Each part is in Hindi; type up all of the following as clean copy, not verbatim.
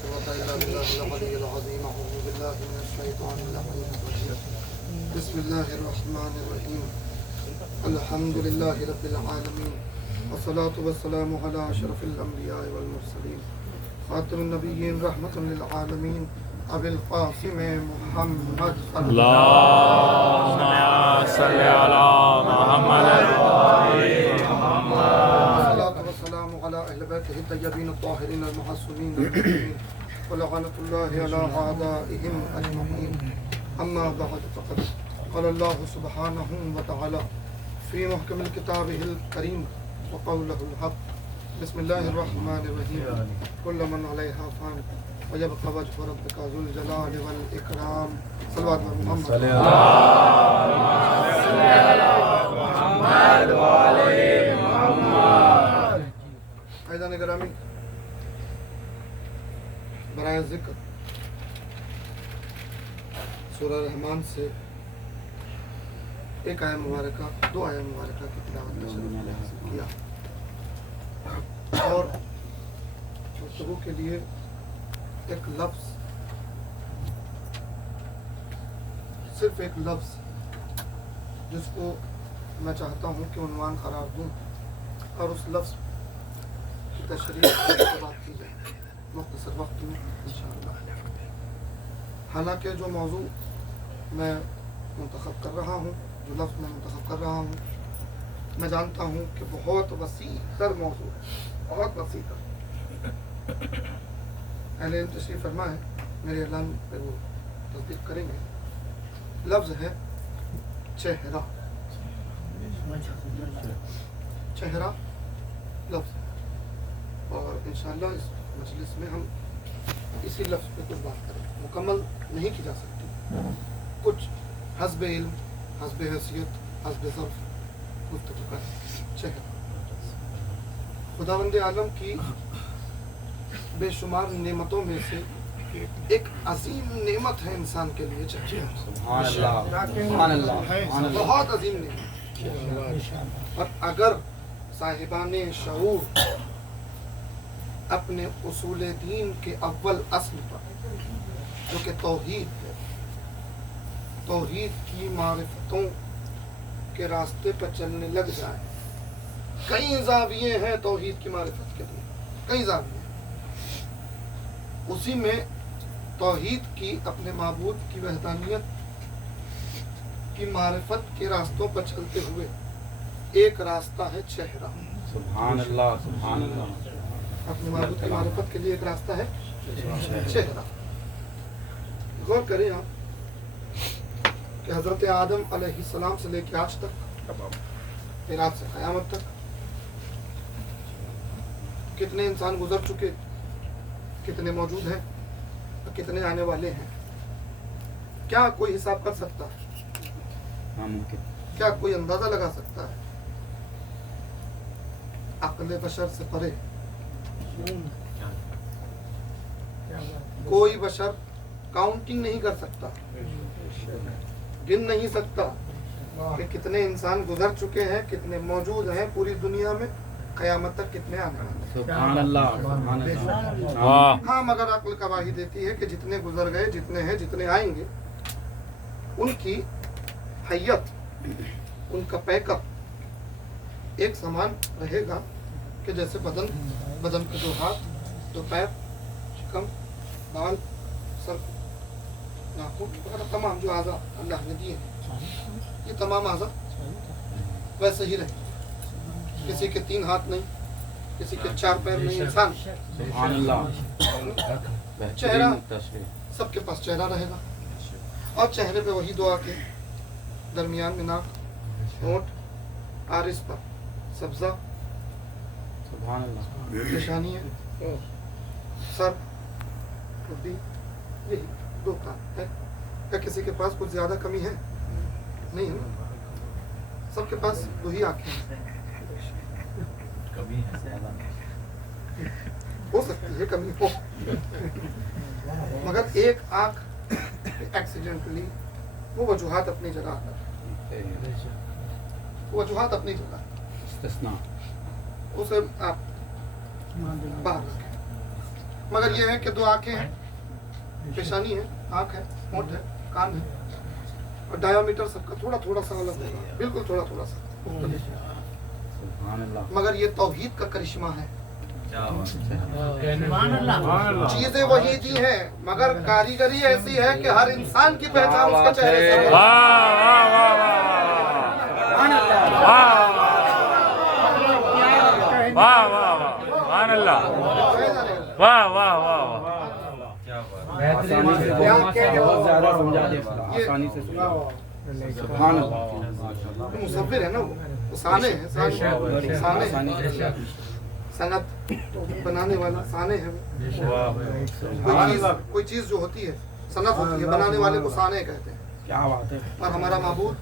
कुव्वता इल्ला बिल्लाहिल अलिय्यिल अज़ीम। अऊज़ु बिल्लाहि मिनश शैतानिर रजीम। बिस्मिल्लाहिर रहमानिर रहीम। अल्हम्दुलिल्लाहि रब्बिल आलमीन वस्सलातु वस्सलामु अला अशरफिल अंबिया वल मुरसलीन खातिमुन नबिय्यीन रहमतुल लिल आलमीन अबिल क़ासिम मुहम्मद अल्लाहुम्मा सल्लि अला मुहम्मद वस्सलातु वस्सलामु अला अहलि बैतिहि तय्यबीन अत्ताहिरीन अल-मुअस्समीन व लअनतुल्लाहि अला आदाइहिम अजमईन। अम्मा बअद फ़क़द क़ाल अल्लाहु सुब्हानहु व तआला फ़ी मुहकमिल किताबिहिल करीम व क़ौलुहुल हक़। बिस्मिल्लाहिर रहमानिर रहीम। कुल्लु मन अलैहा फ़ान व यबक़ा वज्हु रब्बिका ज़ुल जलालि वल इकराम। सल्लल्लाहु अलैहि मुहम्मद फ़ैज़ान गिरामी बराए ज़िक्र सूरह रहमान से एक आयत मुबारका, दो आयत मुबारका की तिलावत किया और गुफ्तगू के लिए एक लफ्ज़, सिर्फ एक लफ्ज़ जिसको मैं चाहता हूँ कि उन्वान करार दूँ और उस लफ्ज़ की तशरीह से बात की जाए मुख्तसर वक्त में इंशाअल्लाह। हालांकि जो मौजू मैं मुंतखब कर रहा हूँ, जो लफ्ज़ मैं मुंतखब कर रहा हूँ, मैं जानता हूँ कि बहुत वसी तर मौजू है, बहुत वसी तर। अहले इल्म तशरीफ़ फरमा है, मेरे ऐलान पे वो तस्दीक करेंगे। लफ्ज़ है चेहरा। चेहरा लफ्ज़ है और इंशाअल्लाह इस मजलिस में हम इसी लफ्ज़ पे कुछ बात करें। मुकम्मल नहीं की जा सकती, कुछ हस्ब इल्म, हस्ब हैसियत, हस्ब ज़र्फ़ गुफ्तगू करें। चेहरा खुदावंद आलम की बेशुमार नेमतों में से एक अजीम नेमत है इंसान के लिए चेहरा। बहुत अजीम नेमत। और अगर साहिबाने शऊर अपने उसूल दीन के अव्वल असल पर, जो कि तौहीद है, तौहीद की मारिफतों के रास्ते पर चलने लग जाए। कई ज़ाविये हैं तौहीद की मारिफत के लिए, कई ज़ाविये। उसी में तौहीद की, अपने माबूद की वहदानियत की मारिफत के रास्तों पर चलते हुए एक रास्ता है चेहरा। सुभान अल्लाह, सुभान अल्लाह। अपने माबूद की मारिफत के लिए एक रास्ता है चेहरा। गौर करें आप कि हज़रत आदम अलैहिस्सलाम से लेकर आज तक, फिर आज से क़यामत तक कितने इंसान गुजर चुके, कितने मौजूद हैं और कितने आने वाले हैं। क्या कोई हिसाब कर सकता है? क्या कोई अंदाजा लगा सकता है? अक्ल बशर से परे कोई बशर काउंटिंग नहीं कर सकता, गिन नहीं सकता कि कितने इंसान गुजर चुके हैं, कितने मौजूद हैं पूरी दुनिया में, क़यामत तक कितने आने वाले हैं। सुभान अल्लाह, सुभान अल्लाह। हाँ, मगर अक्ल गवाही देती है कि जितने गुजर गए, जितने हैं, जितने आएंगे, उनकी हैयत, उनका पैकअप एक समान रहेगा कि जैसे बदन के दो हाथ, दो पैर, शिकम, बाल, सर, नाखून वगैरह तमाम जो आज़ा अल्लाह ने दिए हैं, ये तमाम आज़ा वैसे ही रहे। किसी के 3 हाथ नहीं, किसी के 4 पैर नहीं। इंसान सुभान अल्लाह। चेहरा, सबके पास चेहरा रहेगा और चेहरे पे वही दुआ के दरमियान में नाक, होंठ, आरिस पर सब्जा, सुभान अल्लाह, निशानी है, सर, बुद्धि, यही 2 काम है। क्या किसी के पास कुछ ज्यादा कमी है? नहीं है ना, सबके पास 2 ही आंखें हैं। कभी है ज्यादा हो सकती है कमी हो, मगर एक आंख एक्सीडेंटली वो वजूहात अपनी जगह, वो वजूहात अपनी जगह, इस्तिस्ना। उसे आप बाहर रखें। मगर ये है कि दो आंखें हैं, पेशानी है, आंख है, होंठ है, कान है, और डायमीटर सबका थोड़ा थोड़ा सा अलग होगा, बिल्कुल थोड़ा थोड़ा सा। सुभान अल्लाह। मगर ये तौहीद का करिश्मा है। सुभान अल्लाह। चीजें वही दी हैं, मगर कारीगरी ऐसी है कि हर इंसान की पहचान उसके चेहरे से है। वाह वाह वाह वाह वाह वाह वाह सुभान अल्लाह वाह वाह वाह वाह आसानी से बहुत ज्यादा समझा दे, आसानी से सुभान अल्लाह। मुसव्विर है ना वो साने है, साने आसानी से सनत बनाने वाला साने है वो। कोई चीज जो होती है सनत होती है, बनाने वाले को साने कहते हैं। क्या बात है। और हमारा महबूब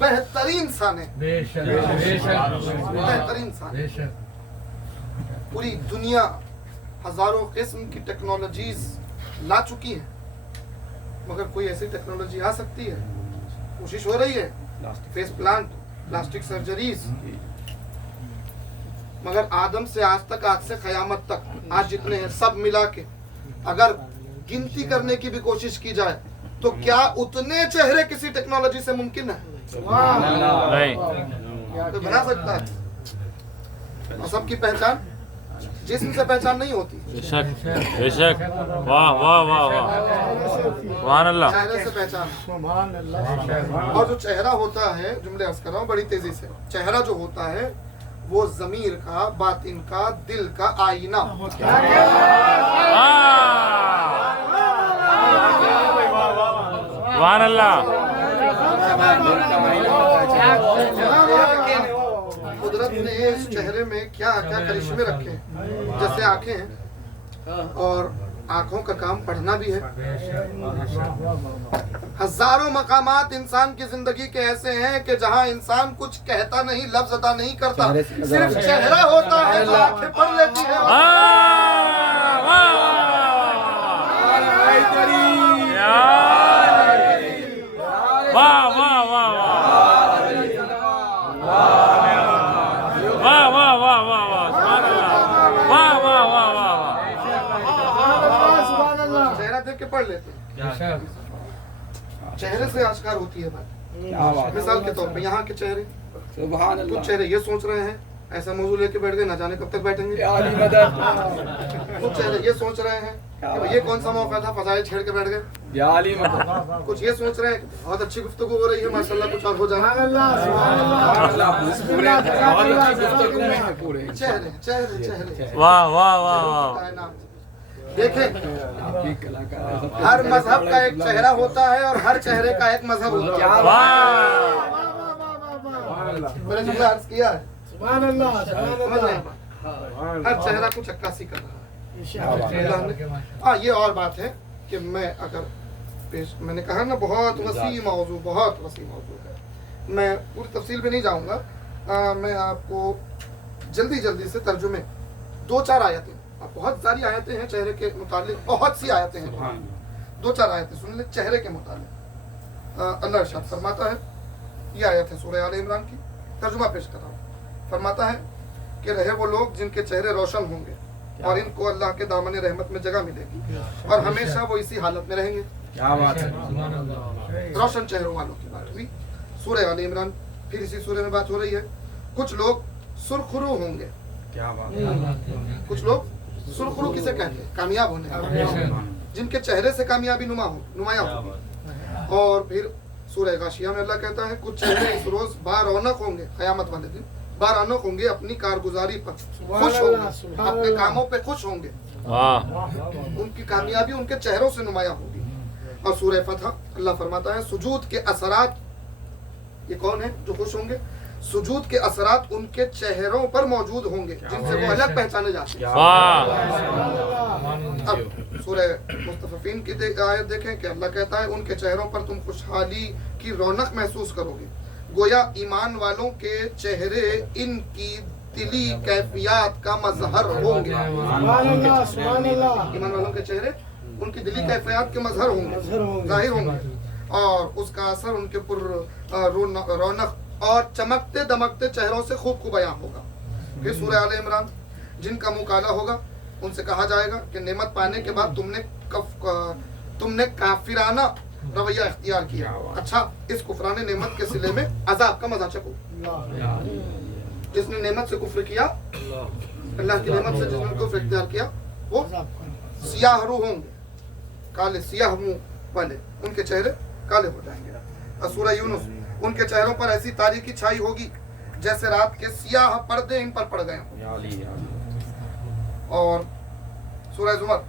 बेहतरीन साने, बेहतरीन साने। पूरी दुनिया हजारों किस्म की टेक्नोलॉजीज ला चुकी है, मगर कोई ऐसी टेक्नोलॉजी आ सकती है, कोशिश हो रही है, फेस प्लांट, प्लास्टिक सर्जरीज, मगर आदम से आज तक, आज से क़यामत तक, आज जितने हैं सब मिला के अगर गिनती करने की भी कोशिश की जाए तो क्या उतने चेहरे किसी टेक्नोलॉजी से मुमकिन है? नहीं तो बना सकता है। और सबकी पहचान जिस्म से पहचान नहीं होती, बेशक बेशक वाह वाह वाह वाह सुभान अल्लाह। चेहरे से पहचान। और जो चेहरा होता है, जुमले अर्ज कर रहा हूँ बड़ी तेजी से, चेहरा जो होता है वो ज़मीर का, बातिन का, दिल का आईना होता है। सुभान अल्लाह। कुदरत ने इस चेहरे में क्या क्या करिश्मे रखे हैं। जैसे आंखें हैं, और आंखों का काम पढ़ना भी है। हजारों मकामात इंसान की जिंदगी के ऐसे हैं कि जहां इंसान कुछ कहता नहीं, लफ्ज अदा नहीं करता, सिर्फ चेहरा होता है जो आंखें पढ़ लेती है। वाह वाह वाह वाह वाह वाह वाह वाह सुभान अल्लाह वाह वाह वाह वाह। चेहरा देख के पढ़ लेते हैं, चेहरे से आश्कार होती है बात। क्या बात है। मिसाल के तौर पे यहाँ के चेहरे, सुभान कुछ अल्लाह। चेहरे ये सोच रहे हैं ऐसा मौजू लेके बैठ गए, ना जाने कब तक बैठेंगे। आली मदद। कुछ चेहरे ये सोच रहे हैं कि ये कौन सा मौका था, फजाइल छेड़ के बैठ गए। आली मदद। कुछ ये सोच रहे हैं कि बहुत अच्छी गुफ्तगू हो रही है, माशाल्लाह कुछ और हो जाए। पूरे चेहरे चेहरे चेहरे वाह वाह वाह वाह। कायनात। देखें, आपकी कलाकार है। हर मजहब का एक चेहरा होता है और हर चेहरे का एक मजहब होता है। वाह मैंने जुमला अर्ज किया है, समझ रहे हैं? हर चेहरा कुछ अक्कासी कर रहा है। हाँ, ये और बात है कि मैं अगर मैंने कहा ना बहुत वसी मौजू, बहुत वसी मौजू है, मैं पूरी तफसील में नहीं जाऊंगा। मैं आपको जल्दी जल्दी से तर्जुमे, दो चार आयतें, अब बहुत सारी आयतें हैं चेहरे के मुतालिक, बहुत सी आयतें हैं, दो चार आयतें सुन ले चेहरे के मुतालिक। अल्लाह इरशाद फरमाता है, ये आयत है सूरह आले इमरान की, तर्जुमा पेश कर रहा हूँ। फरमाता है कि रहे वो लोग जिनके चेहरे रोशन होंगे और इनको अल्लाह के दामन रहमत में जगह मिलेगी और हमेशा वो इसी हालत में रहेंगे। क्या बात है। रोशन चेहरों वालों की बात हुई। सूरह आले इमरान, फिर इसी सूरह में बात हो रही है। कुछ लोग सुरखरू होंगे। क्या बात है। कुछ लोग सुरखरू किसे कहते हैं? कामयाब होने, जिनके चेहरे से कामयाबी नुमाया होगी। और फिर सूरह गाशिया में अल्लाह कहता है कुछ चेहरे इस रोज बारौनक होंगे, क़यामत वाले दिन बारौनक होंगे, अपनी कारगुजारी पर खुश होंगे, अपने कामों पे खुश होंगे, उनकी कामयाबी उनके चेहरों से नुमाया होगी। और सूरह फतह अल्लाह फरमाता है सुजूद के असरात, ये कौन है जो खुश होंगे? सुजूद के असरात उनके चेहरों पर मौजूद होंगे जिनसे वो अलग पहचाने जाते हैं। अब सूरह मुस्तफ़ीन की आयत देखें कि अल्लाह कहता है उनके चेहरों पर तुम खुशहाली की रौनक महसूस करोगे, गोया ईमान वालों के चेहरे इनकी दिली कैफियत का मजहर होंगे। ईमान वालों के चेहरे उनकी दिली कैफियत के मजहर होंगे, जाहिर होंगे, और उसका असर उनके पुर रौनक और चमकते दमकते चेहरों से खूब बयां होगा। फिर सूरह आले इमरान, जिनका मुँह काला होगा उनसे कहा जाएगा कि नेमत पाने के बाद तुमने काफिराना रवैया इख्तियार किया, अच्छा इस कुफराने नेमत के सिले में अजाब का मजा चको। जिसने नेमत से कुफ्र किया, अल्लाह की नेमत से जिसने कुफ्र इख्तियार किया, वो सियाह रू होंगे, काले सियाह मुंह वाले, उनके चेहरे काले हो जाएंगे। सूरह यूनुस, उनके चेहरों पर ऐसी तारीकी छाई होगी जैसे रात के सियाह पर्दे इन पर पड़ गए हों। और सूरह जुमर,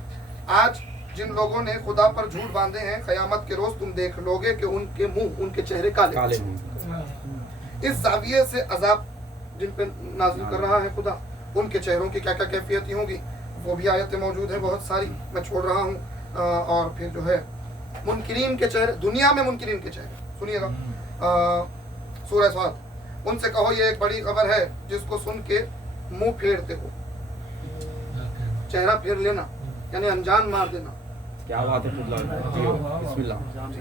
आज जिन लोगों ने खुदा पर झूठ बांधे हैं, क़यामत के रोज तुम देख लोगे कि उनके मुंह, उनके चेहरे काले होंगे। इस जाविये से अजाब जिन पे नाज़िल कर रहा है खुदा, उनके चेहरों की क्या क्या कैफियत होगी वो भी आयतें मौजूद हैं बहुत सारी, मैं छोड़ रहा हूँ। और फिर जो है मुनकिरीन के चेहरे, दुनिया में मुनकिरीन के चेहरे सुनिएगा। सूरह स्वाद, उनसे कहो ये एक बड़ी खबर है जिसको सुन के मुंह फेरते हो। चेहरा फेर लेना यानी अनजान मार देना। क्या बात है, बिस्मिल्लाह।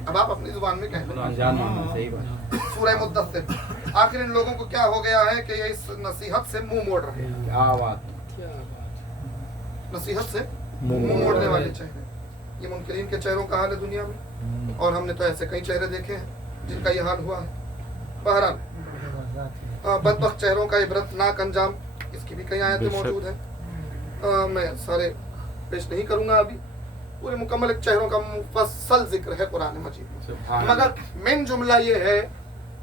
अब आप अपनी जुबान में कहें, अनजान मारना, सही बात। सूरह मुद्दस्सिर, आखिर इन लोगों को क्या हो गया है कि ये इस नसीहत से मुंह मोड़ रहे हैं। क्या बात, नसीहत से मुंह मोड़ने वाले चेहरे, ये मुनकिरीन के चेहरों का हाल है दुनिया में। और हमने तो ऐसे कई चेहरे देखे हैं जिनका ये हाल हुआ है। बहरहाल बदबख्त चेहरों का इबरतनाक अंजाम, इसकी भी कई आयतें मौजूद हैं। मैं सारे पेश नहीं करूंगा अभी, पूरे मुकम्मल एक चेहरों का मुफस्सल जिक्र है कुरान मजीद में। मगर मेन जुमला ये है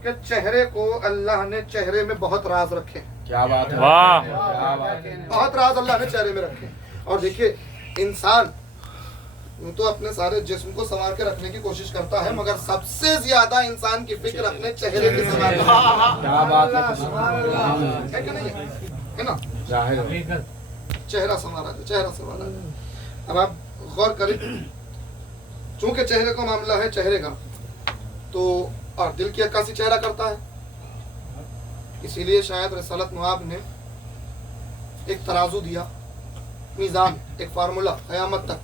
कि चेहरे को अल्लाह ने चेहरे में बहुत राज रखे हैं। क्या बात है, वाह, क्या बात है। बहुत राज अल्लाह ने चेहरे में रखे हैं। और देखिए, इंसान तो अपने सारे जिस्म को संवार के रखने की कोशिश करता है, मगर सबसे ज्यादा इंसान की फिक्र अपने चेहरे की संवार क्या बात है कि नहीं है ना? है। चेहरा संवारा है, चेहरा संवारा है। अब आप गौर करें, चूंकि चेहरे का मामला है चेहरे का, तो और दिल की अक्कासी चेहरा करता है, इसीलिए शायद रिसालत नवाब ने एक तराजू दिया, मीज़ान, एक फार्मूला क़यामत तक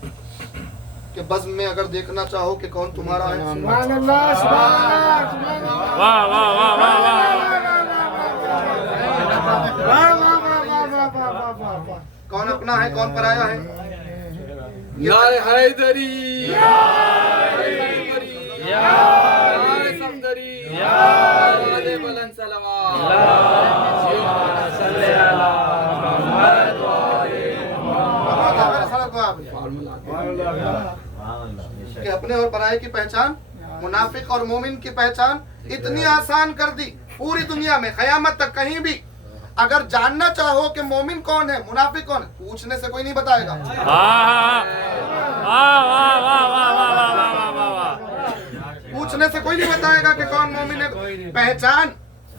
कि बज़्म में अगर देखना चाहो कि कौन तुम्हारा है, वाह वाह वाह वाह वाह, कौन अपना है कौन पराया है। नारे हैदरी, नारे समदरी, नारे बुलंद कि अपने और पराये की पहचान, मुनाफिक और मोमिन की पहचान इतनी आसान कर दी पूरी दुनिया में। क़यामत तक कहीं भी अगर जानना चाहो कि मोमिन कौन है, मुनाफिक कौन है, पूछने से कोई नहीं बताएगा। पूछने से कोई नहीं बताएगा कि कौन मोमिन है। पहचान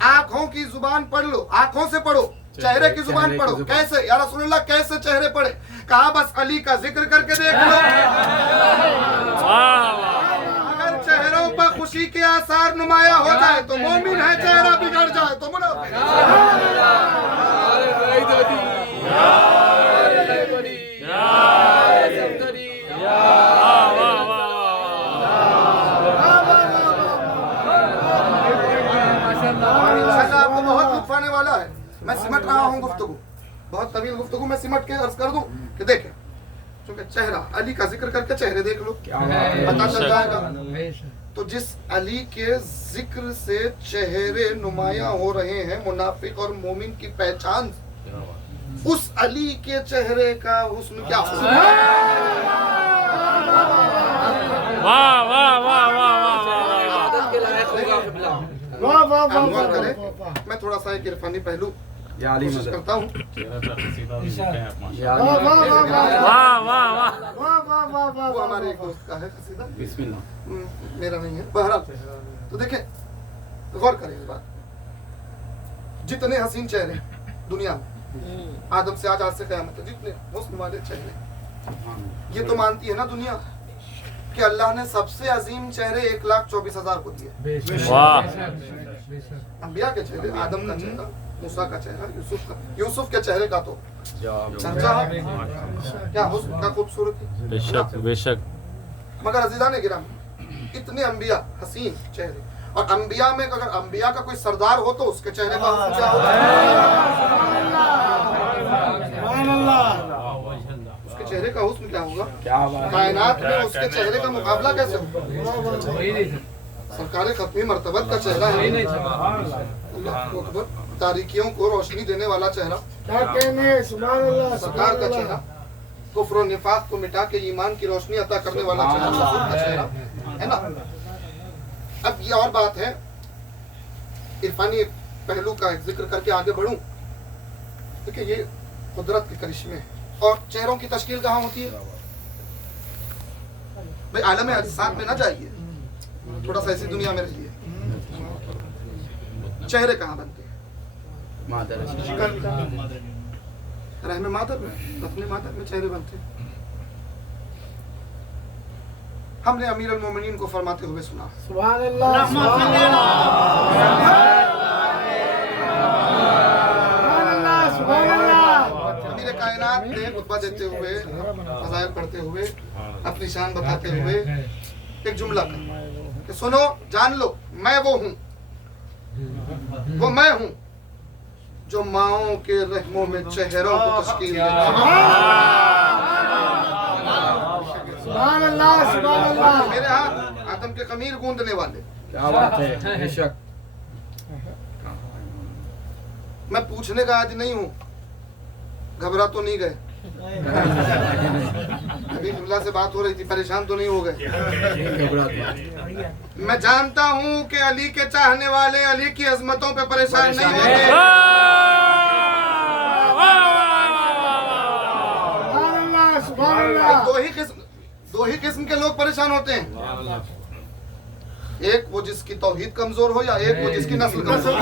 आंखों की जुबान पढ़ लो, आंखों से पढ़ो, चेहरे की जुबान पढ़ो। कैसे या रसूलुल्लाह, कैसे चेहरे पढ़े? कहा बस अली का जिक्र करके देख लो। अगर चेहरों पर खुशी के आसार नुमाया हो जाए तो मोमिन है, चेहरा बिगड़ जाए तो मुनाफिक। आपको बहुत लुत्फ आने वाला है। मैं सिमट रहा हूँ गुफ्तगू, बहुत तवील गुफ्तगू, मैं सिमट के अर्ज कर दूं कि देखें, क्योंकि चेहरा, अली का जिक्र करके चेहरे देख लो, पता चल जाएगा। तो जिस अली के जिक्र से चेहरे नुमाया हो रहे हैं मुनाफिक और मोमिन की पहचान, उस अली के चेहरे का हुस्न क्या हुस्न। वाह वाह वाह वाह वाह। मैं थोड़ा सा एक इरफानी पहलू कोशिश करता हूँ। वो हमारे एक दोस्त का है कसीदा, मेरा नहीं है। बहरहाल तो देखें, गौर करें इस बात, जितने हसीन चेहरे दुनिया में, आदम से आज से क़यामत तक जितने हुस्न वाले चेहरे, ये तो मानती है ना दुनिया कि अल्लाह ने सबसे अजीम चेहरे 1,24,000 को दिए। अंबिया के चेहरे, आदम का चेहरा, मूसा का चेहरा, यूसुफ के चेहरे का तो चर्चा है, क्या हुस्न का खूबसूरती। बेशक बेशक। मगर अजीजा ने गिरा, इतने अंबिया हसीन चेहरे, और अंबिया में अगर अंबिया का कोई सरदार हो तो उसके चेहरे का हुस्न क्या होता है। हुस्न क्या होगा? क्या बात कायनात में उसके चेहरे का मुकाबला कैसे होगा? सरकार खत्मी मर्तबत का चेहरा है। अल्लाह अकबर, तारीकियों को रोशनी देने वाला चेहरा, सरकार का चेहरा, कुफ्र और निफाक को मिटा के ईमान की रोशनी अता करने वाला चेहरा, रसूल का चेहरा है ना। अब ये और बात है, इरफानी पहलू का एक जिक्र करके आगे बढ़ूं। देखिए ये कुदरत के करिश्मे हैं। और चेहरों की तश्कील कहाँ होती है भाई? आलम अजसाद में ना जाइए, थोड़ा सा ऐसी दुनिया में रहिए। चेहरे कहाँ बनते हैं? रहमे मादर में, बतने मादर में चेहरे बनते हैं। हमने अमीर अल मोमिनीन को फरमाते हुए सुना, सुभान अल्लाह, सुभान अल्लाह। अमीर कायनात ने खुतबा देते हुए, फज़ाइल पढ़ते हुए, अपनी शान बताते हुए एक जुमला कहा कि सुनो, जान लो, मैं वो हूँ, वो मैं हूँ जो माओं के रहमों में चेहरों को तश्कील देता है। सुभान अल्लाह, सुभान अल्लाह। मेरे हाथ आदम के खमीर गूंदने वाले। क्या बात है, बेशक। मैं पूछने का आदि नहीं हूँ, घबरा तो नहीं गए? अभी जुमला से बात हो रही थी, परेशान तो नहीं हो गए? मैं जानता हूँ कि अली के चाहने वाले अली की अजमतों पे परेशान नहीं होते। सुभान अल्लाह। दो ही किस्म के लोग परेशान होते हैं, एक वो जिसकी तौहीद कमजोर हो, या एक वो जिसकी नस्ल कमजोर हो।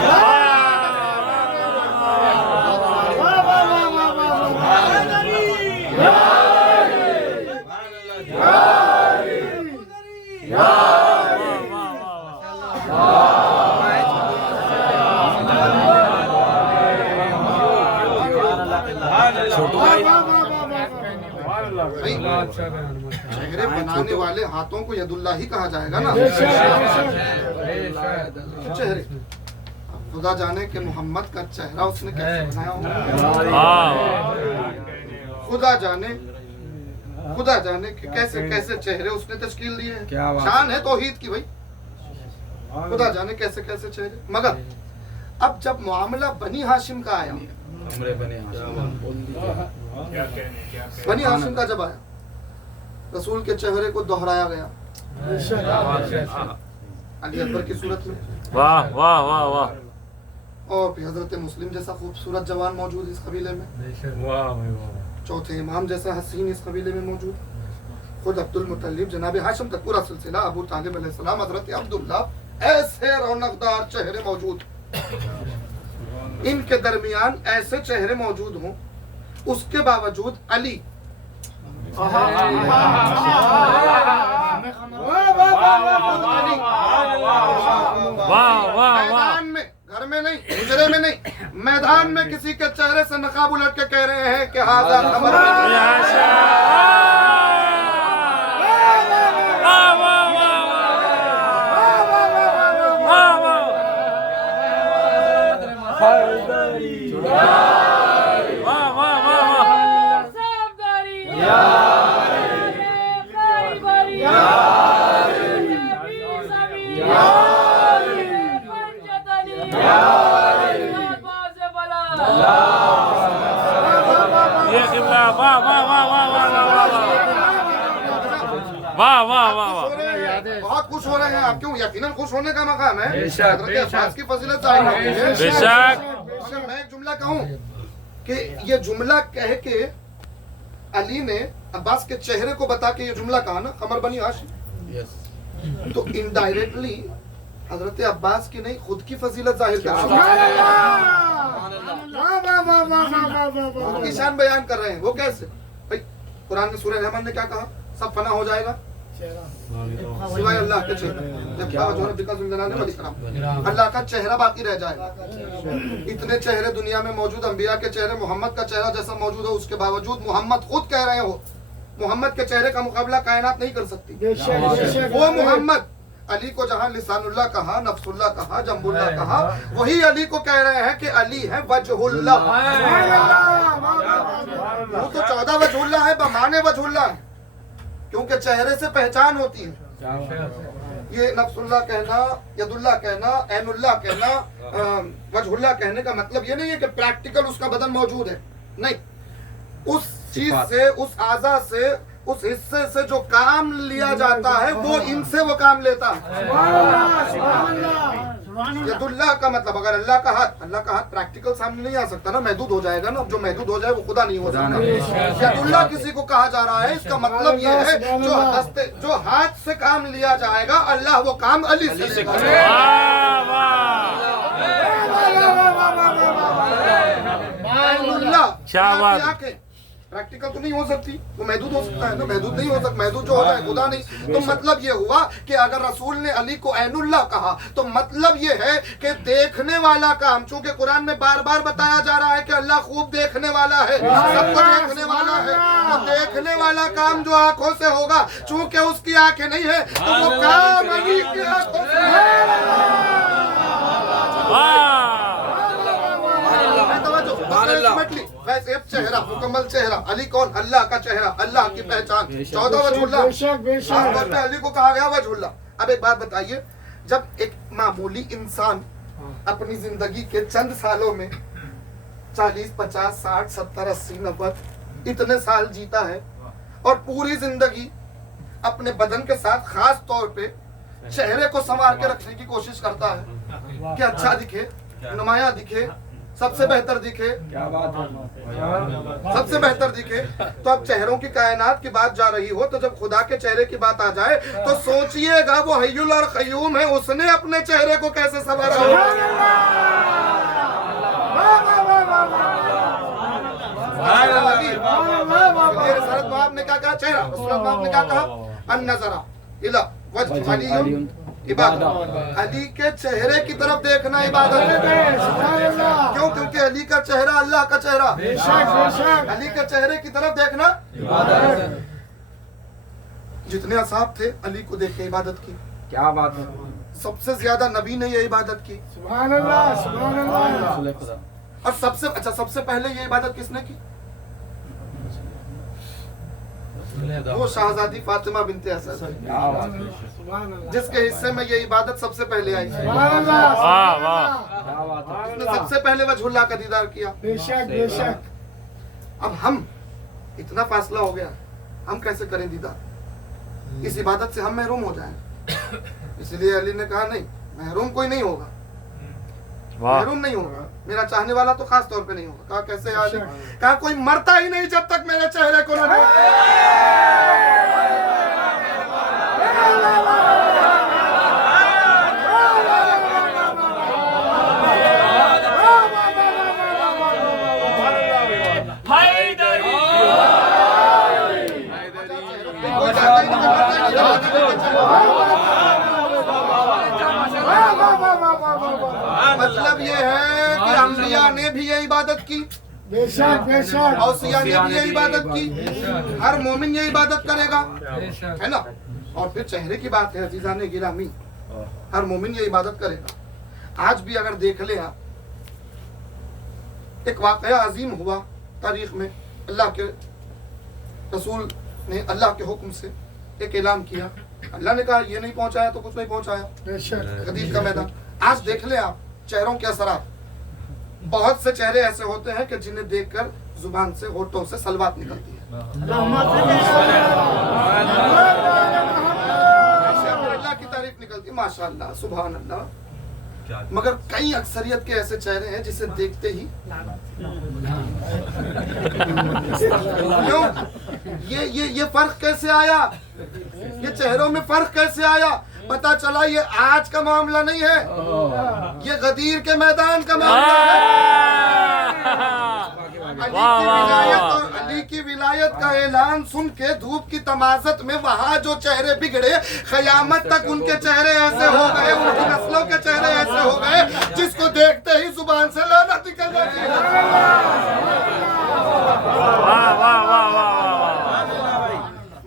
चेहरे बनाने वाले हाथों को यदुल्लाह ही कहा जाएगा ना। चेहरे, खुदा जाने कि मोहम्मद का चेहरा उसने कैसे बनाया होगा। खुदा जाने कि कैसे कैसे चेहरे उसने तश्कील दिए हैं। शान है तौहीद की भाई, खुदा जाने कैसे कैसे चेहरे। मगर अब जब मामला बनी हाशिम का आया, बनी हाशिम का जब आया, रसूल के चेहरे को दोहराया गया अली अकबर की सूरत में। वाह वाह वाह वाह। और फिर हजरत मुस्लिम जैसा खूबसूरत जवान मौजूद इस कबीले में, चौथे इमाम जैसा हसीन इस कबीले में मौजूद, खुद अब्दुल मुत्तलिब, जनाब हाशिम तक पूरा सिलसिला, अबू तालिब अलैहिस्सलाम, हजरत अब्दुल्ला, ऐसे रौनकदार चेहरे मौजूद। इनके दरमियान ऐसे चेहरे मौजूद हों, उसके बावजूद अली मैदान में, घर में नहीं, हुजरे में नहीं, मैदान में किसी के चेहरे से नकाब उलट के कह रहे हैं कि हाज़ा खबर वाह वाह वाह वाह। बहुत खुश हो रहे हैं आप, क्यों? यकीनन खुश होने का मकाम है, हज़रत अब्बास की फजीलत जाहिर होती है। बेशक। मैं एक जुमला कहूँ कि ये जुमला कह के अली ने अब्बास के चेहरे को बता के ये जुमला कहा ना, कमर बनी हाशिम, तो इनडायरेक्टली हजरत अब्बास की नहीं, खुद की फजीलत जाहिर कर उनकी शान बयान कर रहे हैं। वो कैसे भाई? कुरान में सूरह रहमान ने क्या कहा? सब फना हो जाएगा सिवाय अल्लाह के चेहरे, अल्लाह का चेहरा बाकी रह जाएगा। इतने चेहरे दुनिया में मौजूद, अंबिया के चेहरे मोहम्मद का चेहरा जैसा मौजूद हो, उसके बावजूद मोहम्मद खुद कह रहे हो मोहम्मद के चेहरे का मुकाबला कायनात नहीं कर सकती। वो मोहम्मद अली को जहां लिसानुल्लाह कहा, नफ्सुल्लाह कहा, जम्बुल्लाह कहा, वही अली को कह रहे हैं कि अली है वजहुल्लाह। वो तो 14 वजहुल्लाह है, बमाने वजहुल्लाह है, क्योंकि चेहरे से पहचान होती है। ये नफ्सुल्लाह कहना, यदुल्लाह कहना, ऐनुल्लाह कहना, वजहुल्लाह कहने का मतलब ये नहीं है कि प्रैक्टिकल उसका बदन मौजूद है, नहीं, उस चीज से, उस आज़ा से, उस हिस्से से जो काम लिया जाता है वो इनसे वो काम लेता है। यदुल्लाह का मतलब अगर अल्लाह का हाथ प्रैक्टिकल सामने नहीं आ सकता ना, महदूद हो जाएगा ना, जो महदूद हो जाए वो खुदा नहीं हो सकता। यदुल्लाह किसी को कहा जा रहा है, इसका मतलब ये है जो हाथ से काम लिया जाएगा, अल्लाह वो काम अली से लेगा। प्रैक्टिकल तो नहीं हो सकती, वो महदूद हो सकता है ना, महदूद नहीं हो सकता, महदूद जो हो जाए खुदा नहीं। तो मतलब ये हुआ कि अगर रसूल ने अली को ऐनुल्लाह कहा तो मतलब ये है कि देखने वाला काम, चूंकि कुरान में बार बार बताया जा रहा है कि अल्लाह खूब देखने वाला है, सबको देखने वाला है, तो देखने वाला काम जो आंखों से होगा, चूंकि उसकी आंखें नहीं है तो वो काम अली की आंखों से वैसे चेहरा, मुकम्मल चेहरा, अली कौन? अल्लाह का चेहरा, अल्लाह की पहचान, 14 वजहुल्लाह, अली को कहा गया वजहुल्लाह। अब एक बात बताइए, जब एक मामूली इंसान अपनी जिंदगी के चंद सालों में 40, 50, 60, 70, 80, 90 इतने साल जीता है और पूरी जिंदगी अपने बदन के साथ खास तौर पे चेहरे को संवार के रखने की कोशिश करता है कि अच्छा दिखे, नुमाया दिखे, सबसे बेहतर दिखे, क्या बात है, सबसे बेहतर दिखे। तो अब चेहरों की कायनात की बात जा रही हो, तो जब खुदा के चेहरे की बात आ जाए तो सोचिएगा वो हय्युल और क़य्यूम है, उसने अपने चेहरे को कैसे संवारा होगा। ने क्या कहा? चेहरा। ने क्या कहा? अन-नज़रा इला वज्ह अली इबादत, अली के चेहरे की तरफ देखना इबादत है। क्यों? क्योंकि अली का चेहरा अल्लाह का चेहरा, अली के चेहरे की तरफ देखना इबादत। जितने असहाब थे अली को देख के इबादत की, क्या बात है, सबसे ज्यादा नबी ने ये इबादत की, सुभान अल्लाह, सुभान अल्लाह। और सबसे पहले ये इबादत किसने की? वो शाहजादी फातिमा बिनते हसन, जिसके हिस्से में ये इबादत सबसे पहले आई। उसने सबसे पहले वजहुल्लाह का दीदार किया। बेशक बेशक। अब हम, इतना फासला हो गया, हम कैसे करें दीदार? इस इबादत से हम महरूम हो जाएं। इसलिए अली ने कहा नहीं, महरूम कोई नहीं होगा, महरूम नहीं होगा, मेरा चाहने वाला तो खास तौर पे नहीं होगा। कहा कैसे? अली कहा कोई मरता ही नहीं जब तक मेरे चेहरे को न देखे। मतलब ये है कि अंबिया ने भी ये इबादत की, बेशक बेशक, औसिया ने भी ये इबादत की, हर मोमिन ये इबादत करेगा, है ना। और फिर चेहरे की बात है अजीजाने गिरामी, हर मोमिन ये इबादत करेगा। आज भी अगर देख ले आप, एक वाकया अजीम हुआ तारीख में, अल्लाह के रसूल ने अल्लाह के हुक्म से एक ऐलान किया, अल्लाह ने कहा ये नहीं पहुंचाया तो कुछ नहीं पहुंचाया, गदीर का मैदान। आज देख ले आप चेहरों के असरात, बहुत से चेहरे ऐसे होते हैं कि जिन्हें देखकर जुबान से, होठों से सलवात निकलती है, अल्लाह की तारीफ निकलती, माशाअल्लाह, सुभान अल्लाह। मगर कई अक्सरियत के ऐसे चेहरे हैं जिसे देखते ही क्यों? ये फर्क कैसे आया? ये चेहरों में फर्क कैसे आया? पता चला ये आज का मामला नहीं है, ये गदीर के मैदान का मामला है। अली की विलायत का ऐलान सुन के धूप की तमाजत में वहाँ जो चेहरे बिगड़े, क़यामत तक उनके चेहरे ऐसे हो गए, उनकी नस्लों के चेहरे ऐसे हो गए जिसको देखते ही जुबान से लानत निकल जाती है।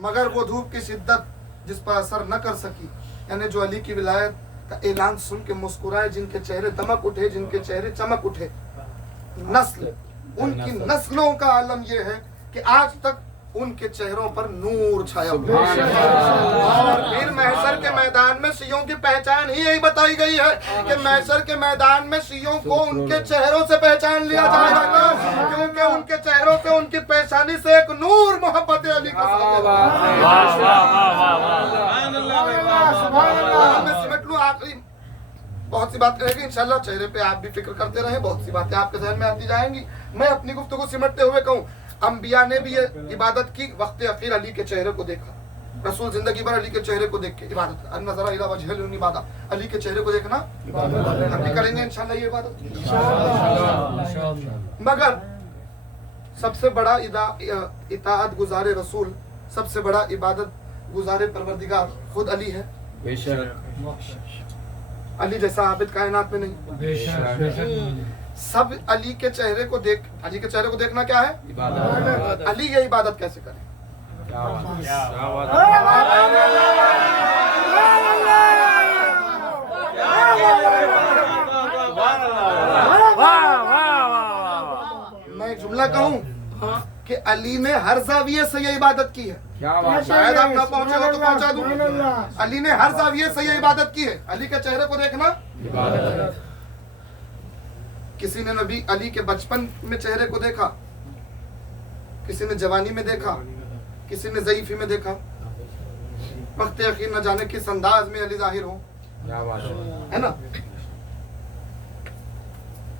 मगर वो धूप की शिद्दत जिस पर असर न कर सकी, यानी जो अली की विलायत का ऐलान सुन के मुस्कुराए, जिनके चेहरे दमक उठे, जिनके चेहरे चमक उठे, नस्ल, उनकी नस्लों का आलम यह है कि आज तक उनके चेहरों पर नूर छाया हुआ है। और फिर महशर के मैदान में शियों की पहचान ही यही बताई गई है कि महशर के मैदान में शियों को उनके चेहरों से पहचान लिया जाएगा, क्योंकि उनके चेहरों से, उनकी पेशानी से एक नूर मोहब्बत अली का मैं सिमट लूं। आखिरी बहुत सी बात रहेगी इंशाल्लाह, चेहरे पे आप भी फिक्र करते रहें, बहुत सी बातें आपके ज़हन में आती जाएंगी। मैं अपनी गुफ्तगू सिमटते हुए कहूँ, अंबिया ने भी ये इबादत की, वक्त अखीर अली के चेहरे को देखा। रसूल जिंदगी भर अली के चेहरे को देख के इबादत, अन्नज़रा इला वजहिल इबादत, अली के चेहरे को देखना हम भी करेंगे इंशाल्लाह ये इबादत। मगर सबसे बड़ा इताअत गुज़ारे रसूल, सबसे बड़ा इबादत गुज़ारे परवरदिगार खुद अली है। अली जैसा आबिद कायनात में नहीं। सब अली के चेहरे को देख, अली के चेहरे को देखना क्या है? इबादत। अली ये इबादत कैसे करें? मैं एक जुमला कहूँ कि अली ने हर जाविये से ये इबादत की है। शायद आप ना पहुंचे हो तो पहुंचा दूं। अली ने हर जाविये से ये इबादत की है। अली के चेहरे को देखना इबादत। किसी ने नबी अली के बचपन में चेहरे को देखा, किसी ने जवानी में देखा, किसी ने ज़ईफ़ी में देखा, वक्त यकीन न जाने किस अंदाज में अली जाहिर हो, है ना।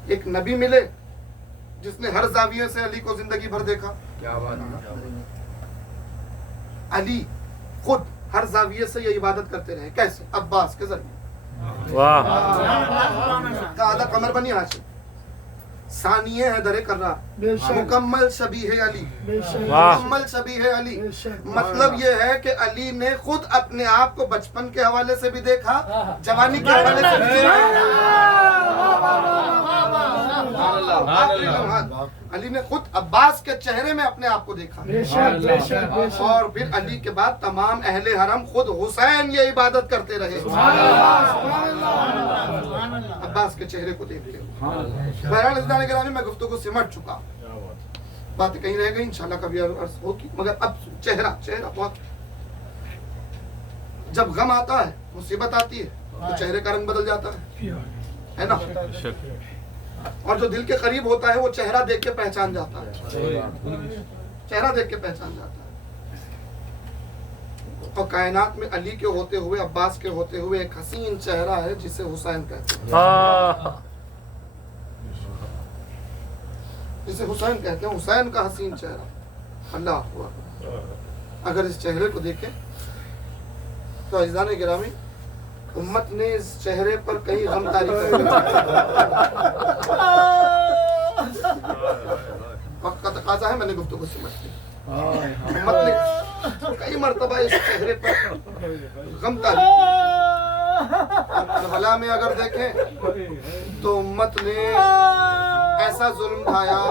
एक नबी मिले जिसने हर जाविये से अली को जिंदगी भर देखा। क्या बात है। अली खुद हर जाविये से ये इबादत करते रहे। कैसे? अब्बास के जरिए। का आधा कमर बनी हाशिम, सानिये है दरे कर रहा, मुकम्मल शबी है अली, मुकम्मल शबी है अली। मतलब ये है कि अली ने खुद अपने आप को बचपन के हवाले से भी देखा, जवानी के हवाले से भी देखा। अली ने खुद अब्बास के चेहरे में अपने आप को देखा। और फिर अली के बाद तमाम अहले हरम, खुद हुसैन ये इबादत करते रहे अब्बास के चेहरे को देखते हुए। बहरहाल गिरामी मैं गुफ्तगू सिमट चुका, बात कहीं रह गई, इंशाल्लाह कभी अर्ज होगी। मगर अब चेहरा बहुत, जब गम आता है, मुसीबत आती है, तो चेहरे का रंग बदल जाता है ना। और जो दिल के करीब होता है वो चेहरा देख के पहचान जाता है, चेहरा देख के पहचान जाता है। और कायनात में अली के होते हुए, अब्बास के होते हुए एक हसीन चेहरा है जिसे हुसैन कहते हैं, जिसे हुसैन कहते हैं। हुसैन का हसीन चेहरा, अल्लाह अकबर। अगर इस चेहरे को देखें तो अज़ीज़ान गिरामी, उम्मत ने इस चेहरे पर कई गमतारी वक्त का तकाजा है, मैंने गुफ्तगू समझ ली। उम्मत ने कई मर्तबा इस चेहरे पर गमतारी। करबला में अगर देखें तो उम्मत ने ऐसा जुल्म ढाया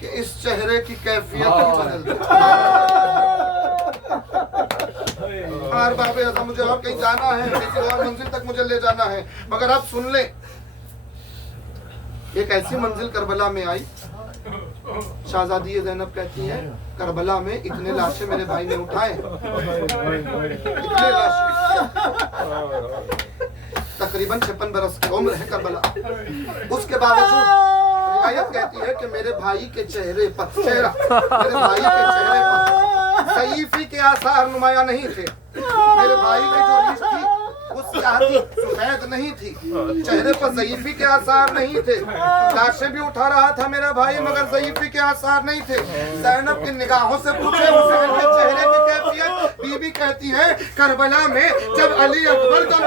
कि इस चेहरे की कैफियत ही बदल दी। हर बाबे ऐसा मुझे और कहीं जाना है, किसी और मंजिल तक मुझे ले जाना है, मगर अब सुन ले, एक ऐसी मंजिल करबला में आई, शहजादी ज़ैनब कहती है करबला में इतने लाशें मेरे भाई ने उठाए, इतने लाशें, तकरीबन 56 बरस की उम्र है करबला। उसके बावजूद रिवायत कहती है कि मेरे भाई के चेहरे पर, मेरे भाई के चेहरे पर ज़ईफ़ी के आसार नुमाया नहीं थे। मेरे भाई की जो रीश थी वो सियाही सफेद नहीं थी, चेहरे पर ज़ईफ़ी के आसार नहीं थे। लाशें भी उठा रहा था मेरा भाई, मगर ज़ईफ़ी के आसार नहीं थे। ज़ैनब की निगाहों से पूछे हुसैन के चेहरे की कैफियत, बीबी कहती है करबला में जब अली अकबर का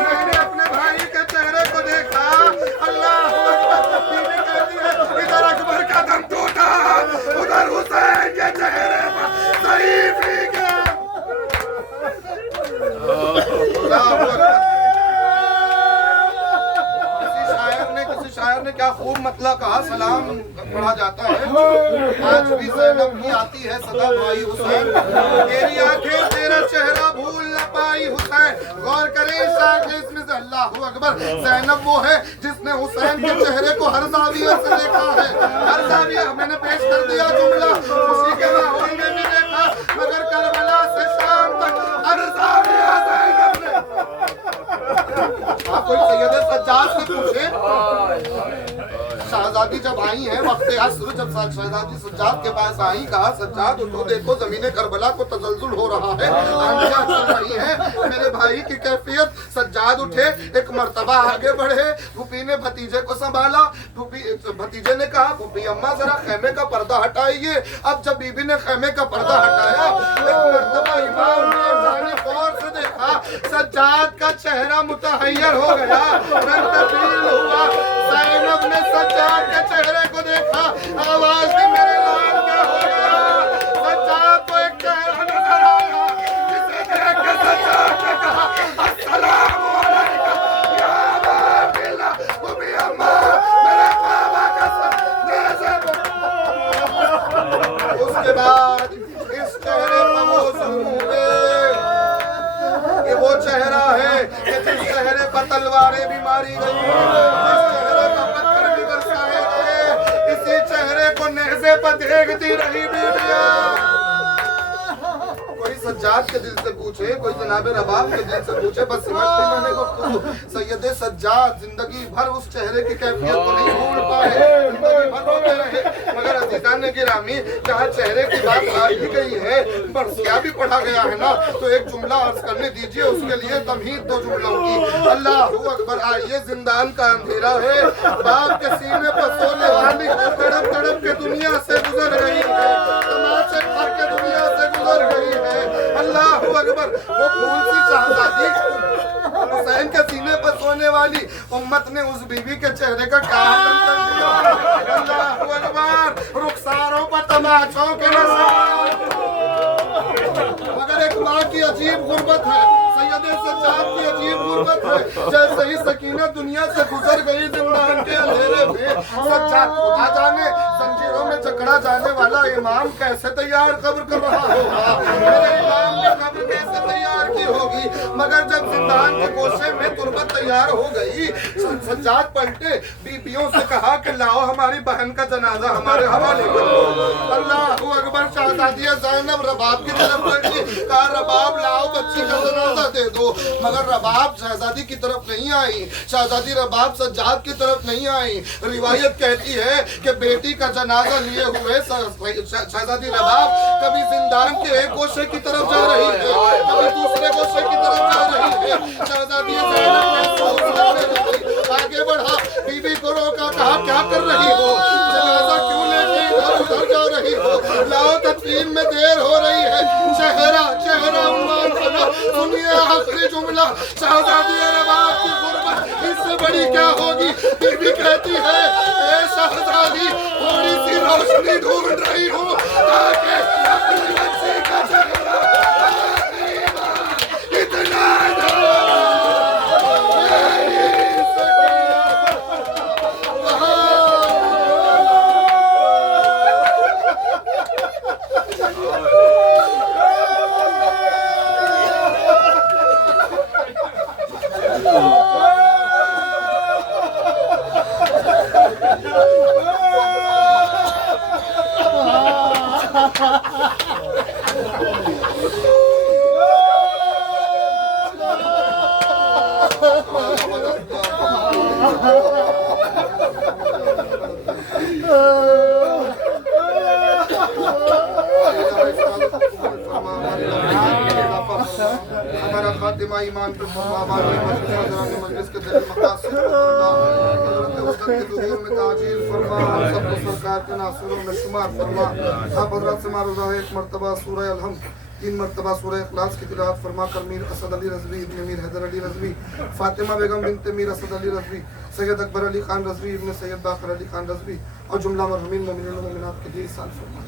मैंने अपने भाई के चेहरे को देखा, अल्लाह अकबर। बीबी कहती है इधर अकबर का दम टूटा, उधर हुसैन के चेहरे पर ज़ईफ़ी के। किसी शायर ने क्या खूब मतला कहा सलाम पढ़ा जाता है। आज भी ज़ैनब की आती है सदा भाई हुसैन, तेरी आंखें तेरा चेहरा भूल न पाई हुसैन। गौर करें इस आंखें इसमें से, अल्लाह अकबर। ज़ैनब वो है जिसने हुसैन के चेहरे को हर जाविया से देखा है, हर जाविया। मैंने पेश कर दिया जुमला, उसी के माहौल में भी देखा, मगर करबला से शाम तक हर जाविया ज़ैनब ने। आप कोई सैयद सज्जाद से पूछे, शहजादी जब आई है वक्त असर, जब शहजादी सज्जाद के पास आई, कहा सज्जाद उठो, देखो जमीने करबला को तजल्जुल हो रहा है, आंधियां चल रही हैं, मेरे भाई की कैफियत। सज्जाद उठे, एक मर्तबा आगे बढ़े, फूफी ने भतीजे को संभाला। भतीजे ने कहा फूफी अम्मा जरा खैमे का पर्दा हटाइए। अब जब बीबी ने खैमे का पर्दा हटाया, एक मर्तबा इमाम ने गौर से देखा, सज्जाद का चेहरा मुतहय्यर हो गया, रंग तब्दील हुआ। ज़ैनब ने सज्जाद के चेहरे को देखा, आवाज दी मेरे लाल क्या हो गया। सज्जाद को एक चेहरा नजर आया, जिसे देख के सज्जाद ने कहा अस्सलाम वालेकुम या अबा अब्दुल्लाह, फूफी अम्मा मेरे बाबा का उसके बाद इस चेहरे पर वो ज़रूरे, ये वो चेहरा है कि जिस चेहरे पर तलवारें भी मारी गई, जिस चेहरे पर पत्थर भी बरसाए गए, इसी चेहरे को नेज़े पर देखती रही बीवियां। कोई सज्जाद के दिल से पूछे, कोई जनाब रबाब के दिल से पूछे, बस सिमटते मैंने को सैयद सज्जाद जिंदगी भर उस चेहरे की कैफियत को नहीं भूल पाए, जिंदगी भर रोते रहे। मगर अज़ीज़ान गिरामी, जहाँ चेहरे की बात आ ही गई है, बरसिया भी पढ़ा गया है ना, तो एक जुमला अर्ज करने दीजिए, उसके लिए तमहीद दो जुमलों की। अल्लाहू अकबर। आइए, जिंदान का अंधेरा है, बाप के सीने पर सोने वाली तड़प तड़प के दुनिया से गुजर रही है, तमाचे खा के दुनिया से गुजर गई है। अल्लाहू अकबर। वो फूल सी शहजादी हुसैन के सीने पर सोने वाली उम्मत ने उस बीवी के चेहरे का क्या हाल कर दिया। अल्लाहू अकबर। रुखसारों पर तमाचों के नज़ारे, मगर एक माँ की अजीब गुर्बत है, सैयद सज्जाद की अजीब गुर्बत है। जैसे ही सकीना दुनिया से गुजर गई, जिंदान के अंधेरे में सज्जाद खुदा जाने जंजीरों में जकड़ा जाने वाला इमाम कैसे तैयार कब्र कर रहा होगा, मेरे इमाम ने कब्र कैसे तैयार की होगी। मगर जब जिंदान के गोशे में तुरबत तैयार हो गई, सज्जाद पलटे, बीबियों से कहा कि लाओ हमारी बहन का जनाजा हमारे हवाले कर दो। अल्लाहू अकबर। शहजादी ज़ैनब रबाब की तरफ बढ़ी, कहा रबाब लाओ बच्ची का जनाजा दे दो। मगर रबाब शहजादी की तरफ नहीं आई, शहजादी रबाब सज्जाद की तरफ नहीं आई। रिवायत कहती है कि बेटी का जनाजा लिए हुए शहजादी रबाब कभी जिंदान के एक गोशे की तरफ जा रही है, कभी दूसरे गोशे की तरफ जा रही है। शहजादी ज़ैनब महसूस करने लगी, आगे बढ़ा, बीबी को रोका, कहा क्या कर रही हो, जनाजा क्यों लेके इधर उधर जा रही हो, लाओ तदफीन में देर हो रही है। चेहरा चेहरा उन्वान बना, सुनिए आखिरी जुमला, शहजादी रबाब की गुर्बत इससे बड़ी क्या होगी। बीबी कहती है ए शहजादी, थोड़ी सी रोशनी ढूंढ रही हूँ ताकि अपनी बच्ची का चेहरा इतना हमारा खातिमा ईमान पे मजलिस के दिल मकासद में ताजील फरमा, सबको सरकार के नासुरों में शुमार फरमा। आप हज़रत से मारूज़ा एक मरतबा सूरह अलहम्द, 3 मरतबा सूरह इखलास की तिलावत फरमा कर मीर असद अली रज़वी, इब्न मीर हैदर अली रज़वी, फातिमा बेगम बिनत मीर असद अली रज़वी, सैयद अकबर अली खान रज़वी, इब्न सैयद बाकर अली खान रज़वी और जुमला मरहूमीन मोमिनीन व मोमिनात के लिए साल फरमा।